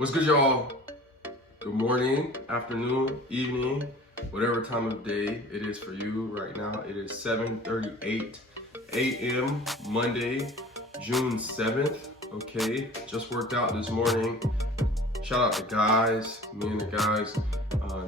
What's good, y'all? Good morning, afternoon, evening, whatever time of day it is for you right now. It is 7:38 a.m. Monday, June 7th. Okay, just worked out this morning. Shout out to guys, me and the guys.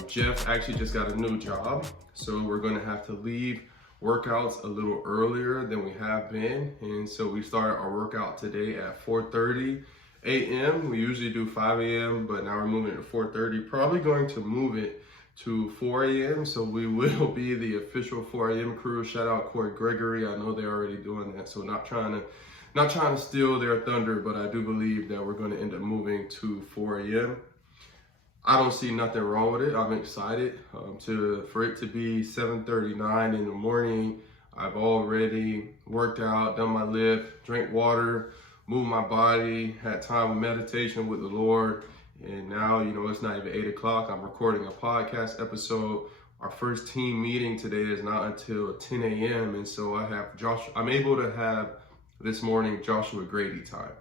Jeff actually just got a new job, so we're gonna have to leave workouts a little earlier than we have been. And so we started our workout today at 4:30 a.m. We usually do 5 a.m., but now we're moving it to 4:30. Probably going to move it to 4 a.m. So we will be the official 4 a.m. crew. Shout out Corey Gregory. I know they're already doing that, so not trying to steal their thunder, but I do believe that we're going to end up moving to 4 a.m. I don't see nothing wrong with it. I'm excited for it to be 7:39 in the morning. I've already worked out, done my lift, drank water, moved my body, had time of meditation with the Lord. And now, it's not even 8 o'clock. I'm recording a podcast episode. Our first team meeting today is not until 10 a.m. And so I'm able to have this morning Joshua Grady time.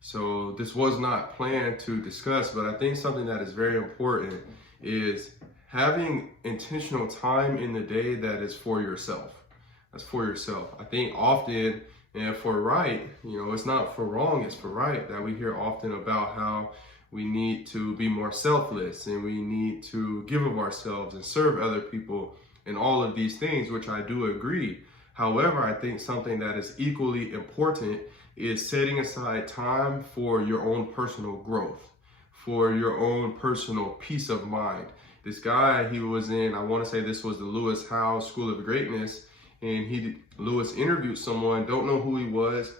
So this was not planned to discuss, but I think something that is very important is having intentional time in the day that is for yourself. That's for yourself. I think often, and for right, it's not for wrong, it's for right, that we hear often about how we need to be more selfless and we need to give of ourselves and serve other people and all of these things, which I do agree. However, I think something that is equally important is setting aside time for your own personal growth, for your own personal peace of mind. This guy, he was in, I want to say this was the Lewis Howes School of Greatness, and Lewis interviewed someone, don't know who he was,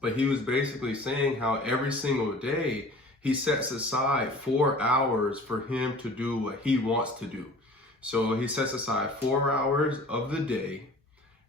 but he was basically saying how every single day he sets aside 4 hours for him to do what he wants to do. So he sets aside 4 hours of the day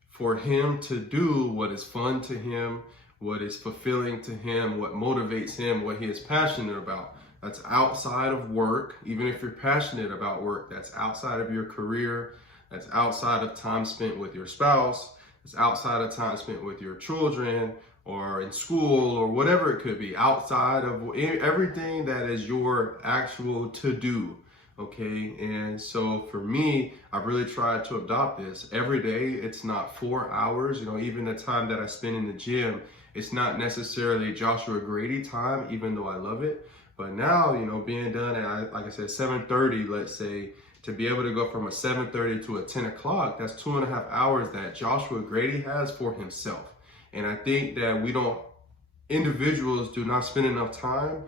for him to do what is fun to him, what is fulfilling to him, what motivates him, what he is passionate about. That's outside of work. Even if you're passionate about work, that's outside of your career, that's outside of time spent with your spouse, it's outside of time spent with your children or in school or whatever it could be, outside of everything that is your actual to-do. Okay, and so for me, I've really tried to adopt this. Every day, it's not 4 hours. Even the time that I spend in the gym, it's not necessarily Joshua Grady time, even though I love it. But now, being done at, like I said, 7:30, let's say, to be able to go from a 7:30 to a 10 o'clock, that's 2.5 hours that Joshua Grady has for himself. And I think that individuals do not spend enough time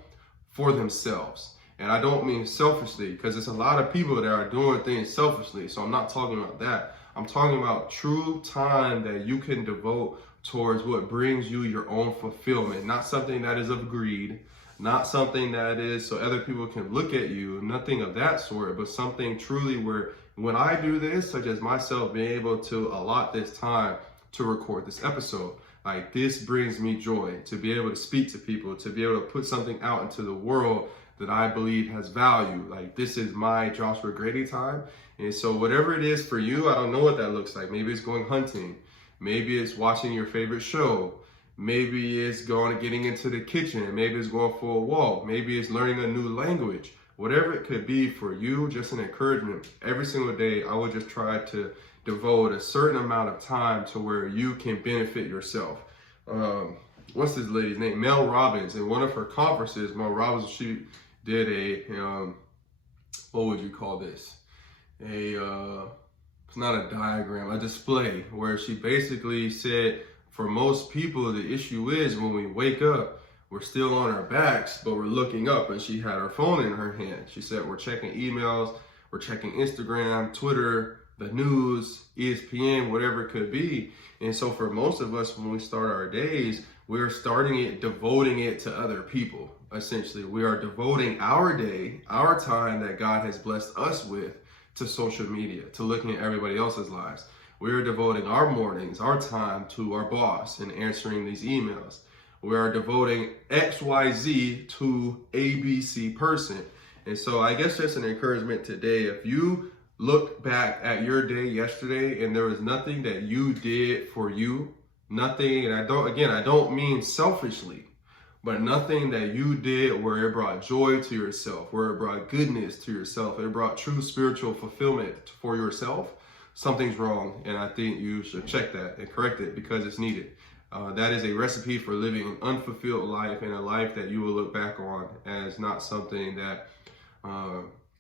for themselves. And I don't mean selfishly, because there's a lot of people that are doing things selfishly. So I'm not talking about that. I'm talking about true time that you can devote towards what brings you your own fulfillment. Not something that is of greed, not something that is so other people can look at you, nothing of that sort, but something truly where when I do this, such as myself being able to allot this time to record this episode, like this brings me joy to be able to speak to people, to be able to put something out into the world that I believe has value. Like this is my Joshua Grady time. And so whatever it is for you, I don't know what that looks like. Maybe it's going hunting. Maybe it's watching your favorite show. Maybe it's getting into the kitchen. Maybe it's going for a walk. Maybe it's learning a new language. Whatever it could be for you, just an encouragement. Every single day, I would just try to devote a certain amount of time to where you can benefit yourself. What's this lady's name? Mel Robbins. In one of her conferences, Mel Robbins, she did what would you call this? It's not a diagram, a display, where she basically said, for most people, the issue is when we wake up, we're still on our backs, but we're looking up, and she had her phone in her hand. She said, we're checking emails, we're checking Instagram, Twitter, the news, ESPN, whatever it could be. And so for most of us, when we start our days, we're devoting it to other people. Essentially, we are devoting our day, our time that God has blessed us with to social media, to looking at everybody else's lives. We are devoting our mornings, our time to our boss and answering these emails. We are devoting XYZ to ABC person. And so I guess just an encouragement today, if you look back at your day yesterday and there was nothing that you did for you, nothing, and I don't mean selfishly, but nothing that you did where it brought joy to yourself, where it brought goodness to yourself, it brought true spiritual fulfillment for yourself, something's wrong. And I think you should check that and correct it because it's needed. That is a recipe for living an unfulfilled life and a life that you will look back on as not something that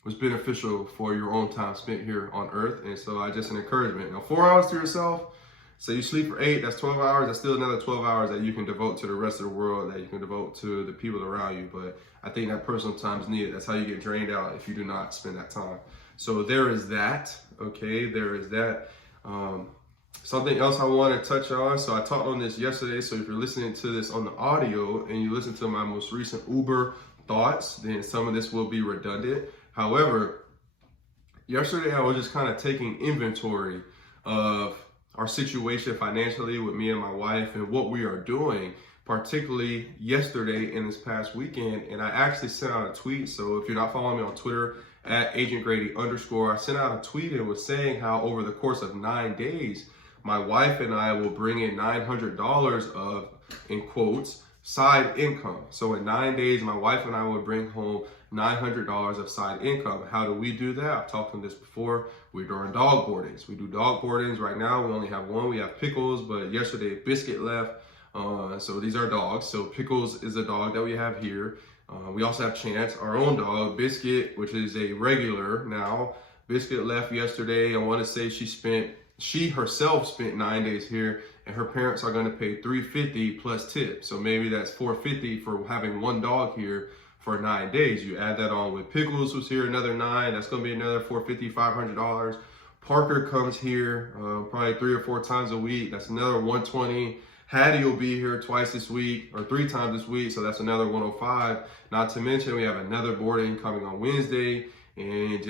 was beneficial for your own time spent here on earth. And so just an encouragement. Now, 4 hours to yourself. So you sleep for 8, that's 12 hours. That's still another 12 hours that you can devote to the rest of the world, that you can devote to the people around you. But I think that personal time is needed. That's how you get drained out if you do not spend that time. So there is that, okay? There is that. Something else I want to touch on. So I talked on this yesterday. So if you're listening to this on the audio and you listen to my most recent Uber thoughts, then some of this will be redundant. However, yesterday I was just kind of taking inventory of our situation financially with me and my wife and what we are doing, particularly yesterday and this past weekend. And I actually sent out a tweet. So if you're not following me on Twitter, @AgentGrady_, I sent out a tweet and was saying how over the course of 9 days, my wife and I will bring in $900 of, in quotes, side income. So in 9 days, my wife and I will bring home $900 of side income. How do we do that? I've talked on this before. We're doing dog boardings. We do dog boardings right now. We only have one. We have Pickles, but yesterday Biscuit left. So these are dogs. So Pickles is a dog that we have here. We also have Chance, our own dog. Biscuit, which is a regular now. Biscuit left yesterday. I want to say she herself spent 9 days here, and her parents are going to pay $350 plus tip. So maybe that's $450 for having one dog here for 9 days. You add that on with Pickles, who's here another 9. That's going to be another $450, $500. Parker comes here probably 3 or 4 times a week. That's another $120. Hattie will be here twice this week or 3 times this week. So that's another $105. Not to mention we have another boarding coming on Wednesday, and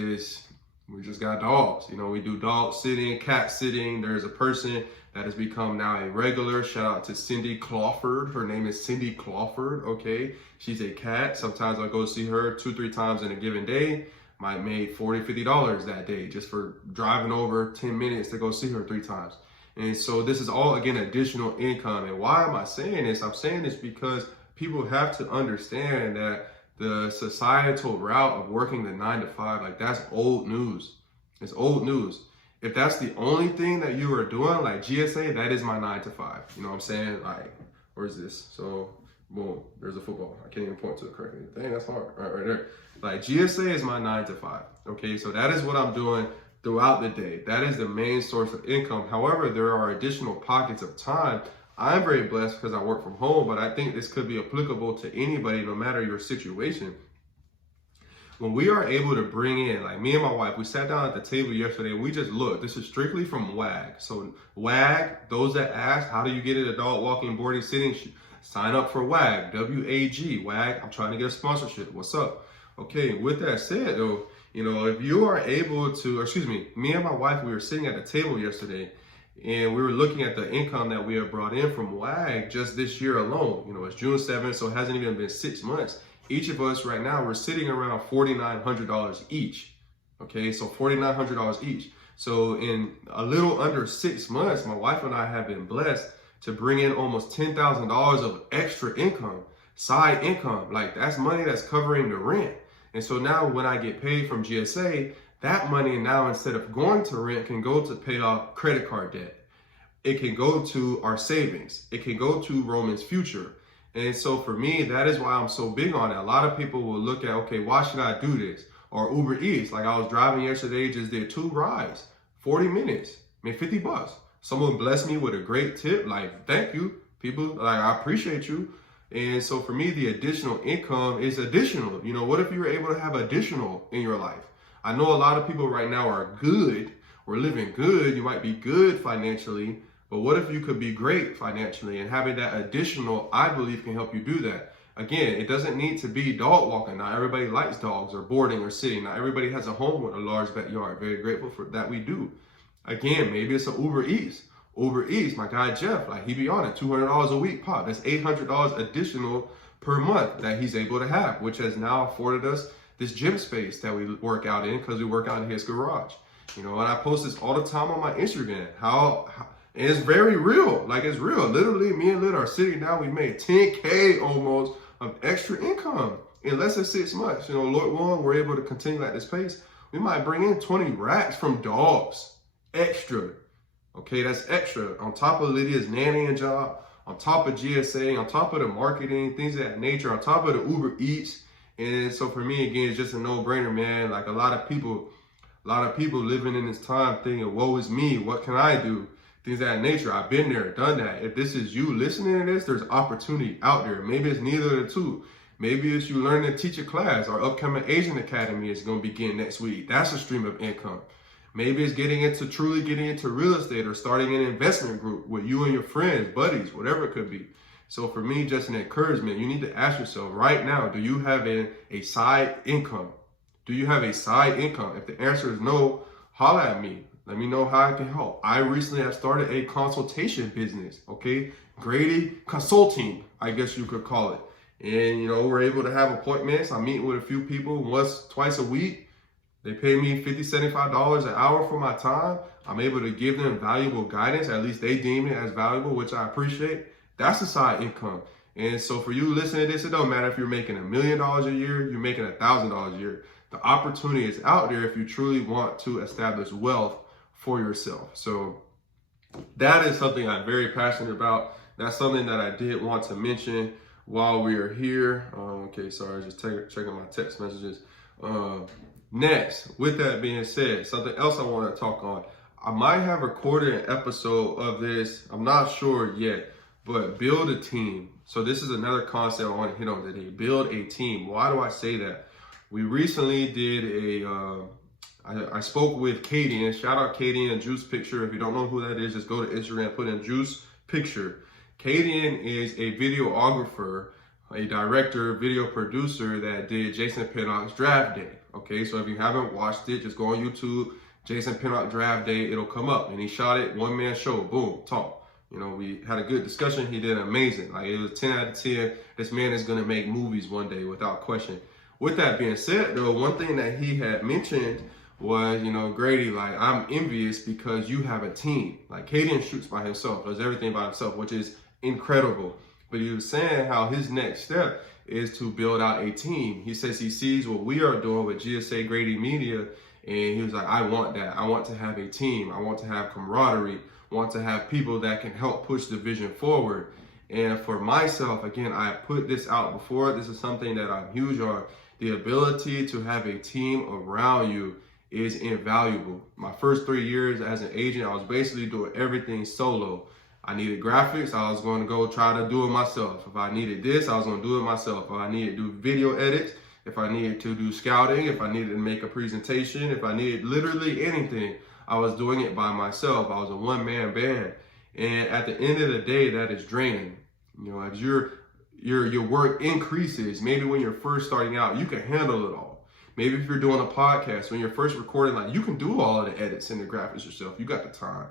we just got dogs. You know, we do dog sitting, cat sitting. There's a person that has become now a regular. Shout out to Cindy Clawford. Her name is Cindy Clawford, okay? She's a cat. Sometimes I go see her 2-3 times in a given day. Might make $40, $50 that day just for driving over 10 minutes to go see her 3 times. And so this is all, again, additional income. And why am I saying this? I'm saying this because people have to understand that the societal route of working the 9 to 5, like that's old news. It's old news. If that's the only thing that you are doing, like GSA, that is my 9 to 5. You know what I'm saying? Like, where's this? So, boom, there's a football. I can't even point to it correctly. Dang, that's hard. Right there. Like GSA is my 9 to 5. Okay, so that is what I'm doing throughout the day. That is the main source of income. However, there are additional pockets of time. I'm very blessed because I work from home, but I think this could be applicable to anybody, no matter your situation. When we are able to bring in, like me and my wife, we sat down at the table yesterday and we just looked. This is strictly from WAG. So WAG, those that ask, how do you get an adult walking, boarding, sitting? Sign up for WAG, W-A-G, WAG. I'm trying to get a sponsorship. What's up? Okay, with that said, though, you know, if you are able to, me and my wife, we were sitting at the table yesterday and we were looking at the income that we have brought in from WAG just this year alone. You know, it's June 7th, so it hasn't even been 6 months. Each of us right now, we're sitting around $4,900 each. Okay, so $4,900 each. So in a little under 6 months, my wife and I have been blessed to bring in almost $10,000 of extra income, side income. Like that's money that's covering the rent. And so now when I get paid from GSA, that money now, instead of going to rent, can go to pay off credit card debt. It can go to our savings. It can go to Roman's future. And so for me, that is why I'm so big on it. A lot of people will look at, okay, why should I do this? Or Uber Eats, like I was driving yesterday, just did 2 rides, 40 minutes, made $50. Someone blessed me with a great tip, like, thank you, people, like, I appreciate you. And so for me, the additional income is additional. You know, what if you were able to have additional in your life? I know a lot of people right now are good, we're living good, you might be good financially, but what if you could be great financially? And having that additional, I believe, can help you do that. Again, it doesn't need to be dog walking. Not everybody likes dogs or boarding or sitting. Not everybody has a home with a large backyard. Very grateful for that we do. Again, maybe it's an Uber Eats. Uber Eats, my guy Jeff, like he be on it, $200 a week pop. That's $800 additional per month that he's able to have, which has now afforded us this gym space that we work out in because we work out in his garage. You know, and I post this all the time on my Instagram. And it's very real. Like, it's real. Literally, me and Lid are sitting down. We made 10K almost of extra income in less than 6 months. You know, Lord willing, we're able to continue at this pace. We might bring in 20 racks from dogs. Extra. Okay, that's extra. On top of Lydia's nannying job, on top of GSA, on top of the marketing, things of that nature, on top of the Uber Eats. And so for me, again, it's just a no-brainer, man. Like, a lot of people living in this time thinking, woe is me, what can I do? Things of that nature. I've been there, done that. If this is you listening to this, there's opportunity out there. Maybe it's neither of the two. Maybe it's you learning to teach a class. Our upcoming Asian Academy is going to begin next week. That's a stream of income. Maybe it's truly getting into real estate or starting an investment group with you and your friends, buddies, whatever it could be. So for me, just an encouragement, you need to ask yourself right now, do you have a side income? Do you have a side income? If the answer is no, holla at me. Let me know how I can help. I recently have started a consultation business, okay? Grady Consulting, I guess you could call it. And, you know, we're able to have appointments. I'm meeting with a few people twice a week. They pay me $50, $75 an hour for my time. I'm able to give them valuable guidance. At least they deem it as valuable, which I appreciate. That's a side income. And so for you listening to this, it don't matter if you're making $1 million a year, you're making $1,000 a year. The opportunity is out there if you truly want to establish wealth for yourself. So that is something I'm very passionate about. That's something that I did want to mention while we are here. Okay, sorry, just checking my text messages. Next, with that being said, something else I want to talk on. I might have recorded an episode of this. I'm not sure yet, but build a team. So this is another concept I want to hit on today. Build a team. Why do I say that? We recently did I spoke with Katie, shout out Katie and Juice Picture. If you don't know who that is, just go to Instagram, put in Juice Picture. Katie is a videographer, a director, video producer that did Jason Pinnock's Draft Day. Okay, so if you haven't watched it, just go on YouTube, Jason Pinnock Draft Day, it'll come up. And he shot it, one-man show, boom, talk. You know, we had a good discussion. He did amazing. Like, it was 10 out of 10. This man is going to make movies one day without question. With that being said, though, one thing that he had mentioned was, you know, Grady, like, I'm envious because you have a team. Like, Kaden shoots by himself, does everything by himself, which is incredible. But he was saying how his next step is to build out a team. He says he sees what we are doing with GSA Grady Media, and he was like, I want that. I want to have a team. I want to have camaraderie. I want to have people that can help push the vision forward. And for myself, again, I put this out before. This is something that I'm huge on. The ability to have a team around you is invaluable. My first 3 years as an agent, I was basically doing everything solo. I needed graphics, I was going to go try to do it myself. If I needed this, I was going to do it myself. If I needed to do video edits, if I needed to do scouting, if I needed to make a presentation, if I needed literally anything, I was doing it by myself. I was a one-man band. And at the end of the day, that is draining. You know, as your work increases, maybe when you're first starting out, you can handle it all. Maybe if you're doing a podcast, when you're first recording, like, you can do all of the edits and the graphics yourself. You got the time.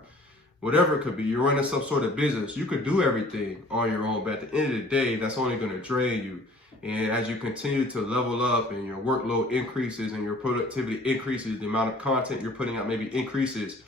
Whatever it could be, you're running some sort of business, you could do everything on your own, but at the end of the day, that's only going to drain you. And as you continue to level up and your workload increases and your productivity increases, the amount of content you're putting out maybe increases,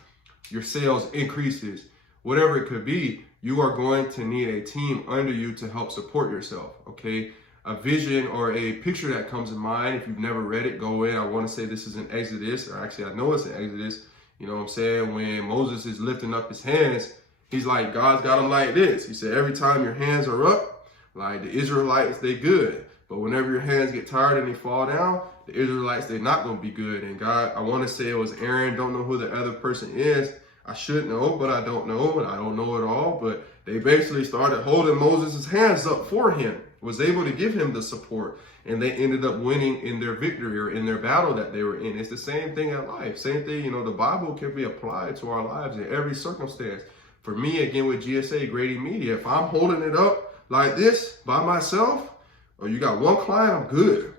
your sales increases, whatever it could be, you are going to need a team under you to help support yourself, okay? A vision or a picture that comes in mind, if you've never read it, go in. I want to say this is in Exodus, or actually I know it's in Exodus. You know what I'm saying? When Moses is lifting up his hands, he's like, God's got him like this. He said, every time your hands are up, like the Israelites, they good. But whenever your hands get tired and they fall down, the Israelites, they're not going to be good. And God, I want to say it was Aaron. Don't know who the other person is. I should know, but I don't know. And I don't know it all. But they basically started holding Moses' hands up for him, was able to give him the support. And they ended up winning in their victory or in their battle that they were in. It's the same thing in life. Same thing, you know, the Bible can be applied to our lives in every circumstance. For me, again, with GSA Grady Media, if I'm holding it up like this by myself, or you got one client, I'm good.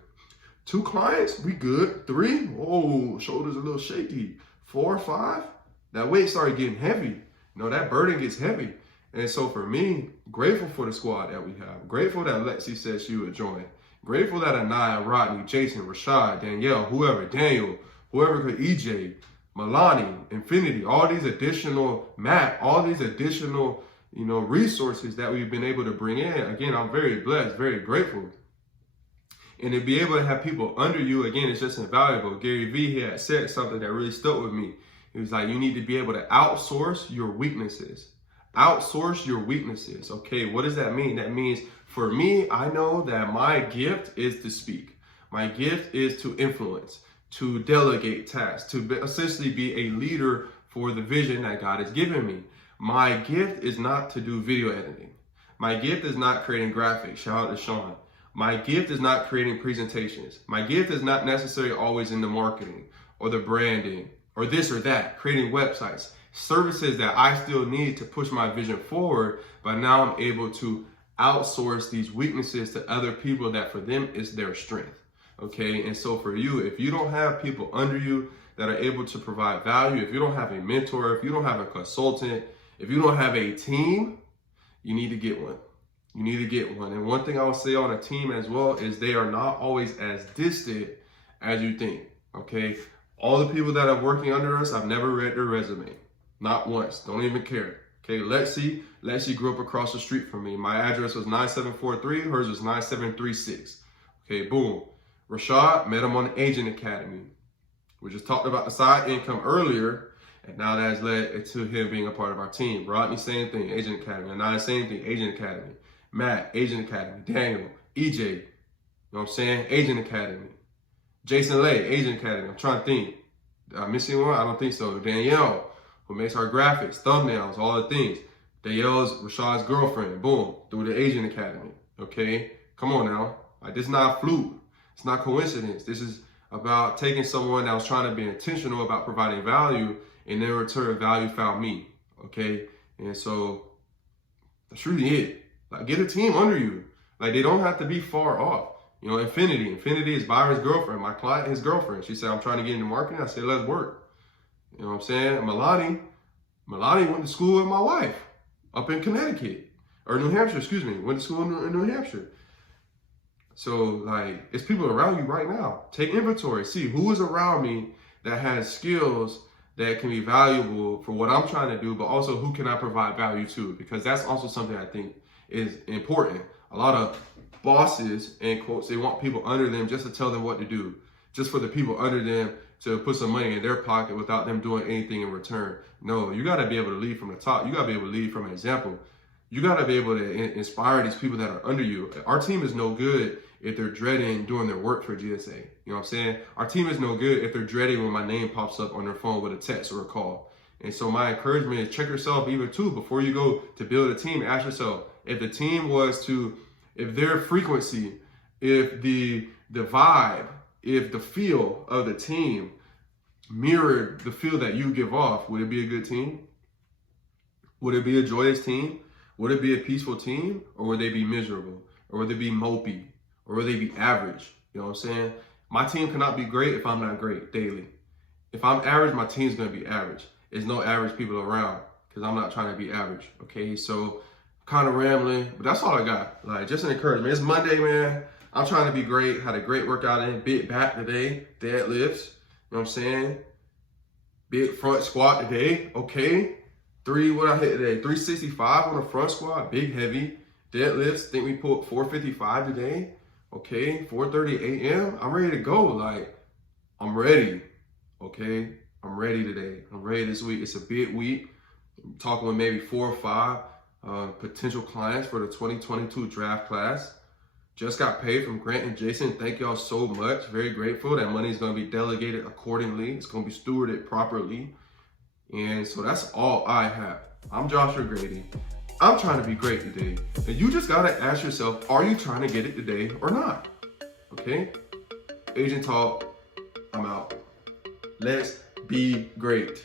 2 clients, we good. 3, oh, shoulders a little shaky. 4, 5, that weight started getting heavy. You know, that burden gets heavy. And so for me, grateful for the squad that we have. Grateful that Lexi said she would join. Grateful that Anaya, Rodney, Jason, Rashad, Danielle, whoever, Daniel, whoever could, EJ, Milani, Infinity, all these additional Matt, all these additional, resources that we've been able to bring in. Again, I'm very blessed, very grateful. And to be able to have people under you, again, it's just invaluable. Gary Vee, he had said something that really stuck with me. He was like, you need to be able to outsource your weaknesses. Outsource your weaknesses. Okay, what does that mean? That means for me, I know that my gift is to speak. My gift is to influence, to delegate tasks, to essentially be a leader for the vision that God has given me. My gift is not to do video editing. My gift is not creating graphics. Shout out to Sean. My gift is not creating presentations. My gift is not necessarily always in the marketing or the branding or this or that, creating websites, services that I still need to push my vision forward, but now I'm able to outsource these weaknesses to other people that for them is their strength. Okay, and so for you, if you don't have people under you that are able to provide value, if you don't have a mentor, if you don't have a consultant, if you don't have a team, you need to get one. You need to get one. And one thing I will say on a team as well is they are not always as distant as you think. Okay, all the people that are working under us, I've never read their resume. Not once. Don't even care. Okay, Lexi grew up across the street from me. My address was 9743. Hers was 9736. Okay, boom. Rashad, met him on the Agent Academy. We just talked about the side income earlier, and now that has led to him being a part of our team. Rodney, same thing, Agent Academy. And now the same thing, Agent Academy. Matt, Agent Academy. Daniel, EJ, you know what I'm saying? Agent Academy. Jason Lay, Agent Academy. I'm trying to think. Did I miss anyone? I don't think so. Danielle, who makes our graphics, thumbnails, all the things. Danielle's Rashad's girlfriend, boom, through the Agent Academy. Okay? Come on now. Like, this is not a fluke. It's not coincidence. This is about taking someone that was trying to be intentional about providing value, and in return, value found me. Okay? And so that's really it. Like, get a team under you. Like, they don't have to be far off. Infinity is Byron's girlfriend, my client, his girlfriend. She said, I'm trying to get into marketing. I said, let's work. You know what I'm saying? Milani went to school with my wife up in Connecticut, or New Hampshire, excuse me. Went to school in New Hampshire. So, like, it's people around you right now. Take inventory. See who is around me that has skills that can be valuable for what I'm trying to do, but also who can I provide value to? Because that's also something I think is important. A lot of bosses, in quotes, they want people under them just to tell them what to do, just for the people under them to put some money in their pocket without them doing anything in return. No, you got to be able to lead from the top. You got to be able to lead from an example. You got to be able to inspire these people that are under you. Our team is no good if they're dreading doing their work for GSA. You know what I'm saying? Our team is no good if they're dreading when my name pops up on their phone with a text or a call. And so my encouragement is check yourself even too before you go to build a team. Ask yourself, if the team was to, if their frequency, if the vibe, if the feel of the team mirrored the feel that you give off, would it be a good team? Would it be a joyous team? Would it be a peaceful team? Or would they be miserable? Or would they be mopey? Or would they be average? You know what I'm saying? My team cannot be great if I'm not great daily. If I'm average, my team's gonna be average. There's no average people around because I'm not trying to be average. Okay, so kind of rambling, but that's all I got. Like, just an encouragement. It's Monday, man. I'm trying to be great. Had a great workout in. Big back today. Deadlifts. You know what I'm saying? Big front squat today. Okay. What I hit today? 365 on the front squat. Big heavy. Deadlifts. Think we pulled 455 today. Okay. 4:30 a.m. I'm ready to go. Like, I'm ready. Okay. I'm ready today. I'm ready this week. It's a big week. I'm talking with maybe 4 or 5 potential clients for the 2022 draft class. Just got paid from Grant and Jason. Thank y'all so much. Very grateful. That money is going to be delegated accordingly. It's going to be stewarded properly. And so that's all I have. I'm Joshua Grady. I'm trying to be great today. And you just got to ask yourself, are you trying to get it today or not? Okay? Agent Talk. I'm out. Let's be great.